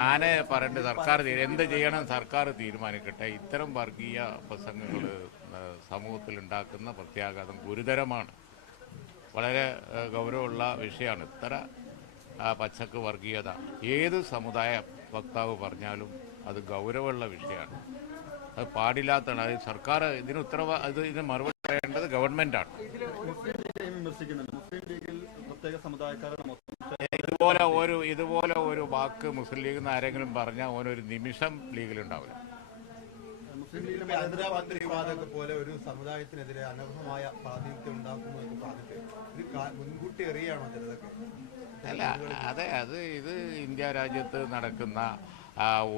ഞാൻ പറയേണ്ടത് സർക്കാർ എന്ത് ചെയ്യണം സർക്കാർ തീരുമാനിക്കട്ടെ. ഇത്തരം വർഗീയ പ്രസംഗങ്ങൾ സമൂഹത്തിൽ ഉണ്ടാക്കുന്ന പ്രത്യാഘാതം ഗുരുതരമാണ്. വളരെ ഗൗരവമുള്ള വിഷയമാണ്. ഇത്ര പച്ചക്ക് വർഗീയത. ഏത് സമുദായ വക്താവ് പറഞ്ഞാലും അത് ഗൗരവമുള്ള വിഷയമാണ്. അത് പാടില്ലാത്തതാണ്. അത് സർക്കാർ ഇതിന് ഉത്തരവ ഇത് ഇതിന് മറുപടി പറയേണ്ടത് ഗവൺമെന്റാണ് മുസ്ലിം ലീഗിൽ പ്രത്യേക സമുദായക്കാരുടെ മൊത്തം ഇതുപോലെ ഒരു ഇതുപോലെ ഒരു വാക്ക് മുസ്ലിം ലീഗിൽ നിന്ന് ആരെങ്കിലും പറഞ്ഞാൽ ഓനൊരു നിമിഷം ലീഗിലുണ്ടാവില്ല. മുസ്ലിം ലീഗിലെ ഇപ്പൊ ഹൈദരാബാദ് വിവാദമൊക്കെ പോലെ ഒരു സമുദായത്തിനെതിരെ അനർഹമായ പ്രാതിനിധ്യം ഉണ്ടാക്കുന്നു എന്ന് പറഞ്ഞിട്ട് ഇത് മുൻകൂട്ടി എറിയാണോ ചിലതൊക്കെ? അല്ല അതെ അത് ഇത് ഇന്ത്യ രാജ്യത്ത് നടക്കുന്ന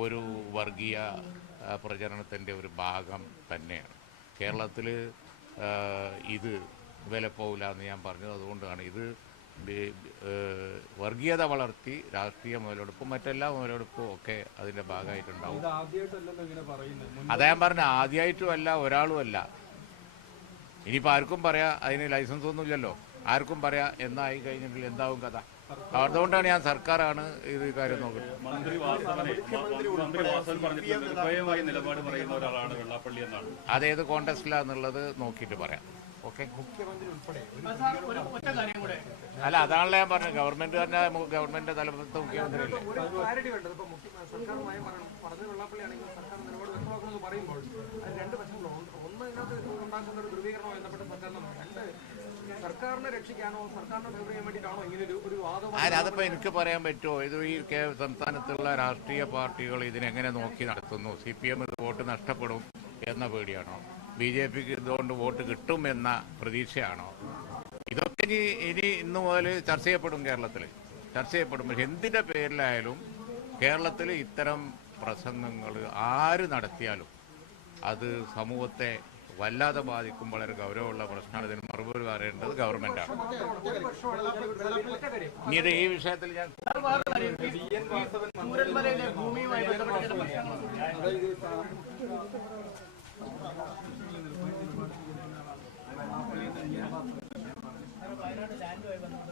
ഒരു വർഗീയ പ്രചരണത്തിന്റെ ഒരു ഭാഗം തന്നെയാണ്. കേരളത്തിൽ ഇത് വില പോകില്ല എന്ന് ഞാൻ പറഞ്ഞത് അതുകൊണ്ടാണ്. ഇത് വർഗീയത വളർത്തി രാഷ്ട്രീയ മുതലെടുപ്പും മറ്റെല്ലാ മുതലെടുപ്പും ഒക്കെ അതിന്റെ ഭാഗമായിട്ടുണ്ടാവും. അതാ ഞാൻ പറഞ്ഞ ആദ്യമായിട്ടും അല്ല ഒരാളും അല്ല ഇനിയിപ്പോൾ ആർക്കും പറയാം അതിന് ലൈസൻസ് ഒന്നും ഇല്ലല്ലോ ആർക്കും പറയാ എന്നായി കഴിഞ്ഞെങ്കിൽ എന്താവും കഥ. അതുകൊണ്ടാണ് ഞാൻ സർക്കാരാണ് ഇത് കാര്യം നോക്കുന്നത്. അതേത് കോണ്ടസ്റ്റിലാന്നുള്ളത് നോക്കിയിട്ട് പറയാം. ഓക്കെ മുഖ്യമന്ത്രി ഉൾപ്പെടെ ഒരു അല്ല അതാണല്ലോ ഞാൻ പറഞ്ഞത്. ഗവൺമെന്റ് തന്നെ ഗവൺമെന്റ് തലപ്പത്ത് മുഖ്യമന്ത്രി അതിപ്പോ എനിക്ക് പറയാൻ പറ്റുമോ? ഇത് ഈ സംസ്ഥാനത്തുള്ള രാഷ്ട്രീയ പാർട്ടികൾ ഇതിനെങ്ങനെ നോക്കി നടത്തുന്നു? സി പി എം ഇത് വോട്ട് നഷ്ടപ്പെടും എന്ന പേടിയാണോ? ബി ജെ പിക്ക് ഇതുകൊണ്ട് വോട്ട് കിട്ടും എന്ന പ്രതീക്ഷയാണോ? ഇതൊക്കെ ഇനി ഇനി ഇന്നു മുതൽ ചർച്ച ചെയ്യപ്പെടും കേരളത്തിൽ ചർച്ച ചെയ്യപ്പെടും. പക്ഷെ എന്തിന്റെ പേരിലായാലും കേരളത്തിൽ ഇത്തരം പ്രസംഗങ്ങൾ ആര് നടത്തിയാലും അത് സമൂഹത്തെ വല്ലാതെ ബാധിക്കും വളരെ ഗൗരവമുള്ള പ്രശ്നമാണ്. ഇതിന് മറുപടി പറയേണ്ടത് ഗവൺമെന്റാണ്. ഇനി ഇത് ഈ വിഷയത്തിൽ ഞാൻ านโดยบังเอิ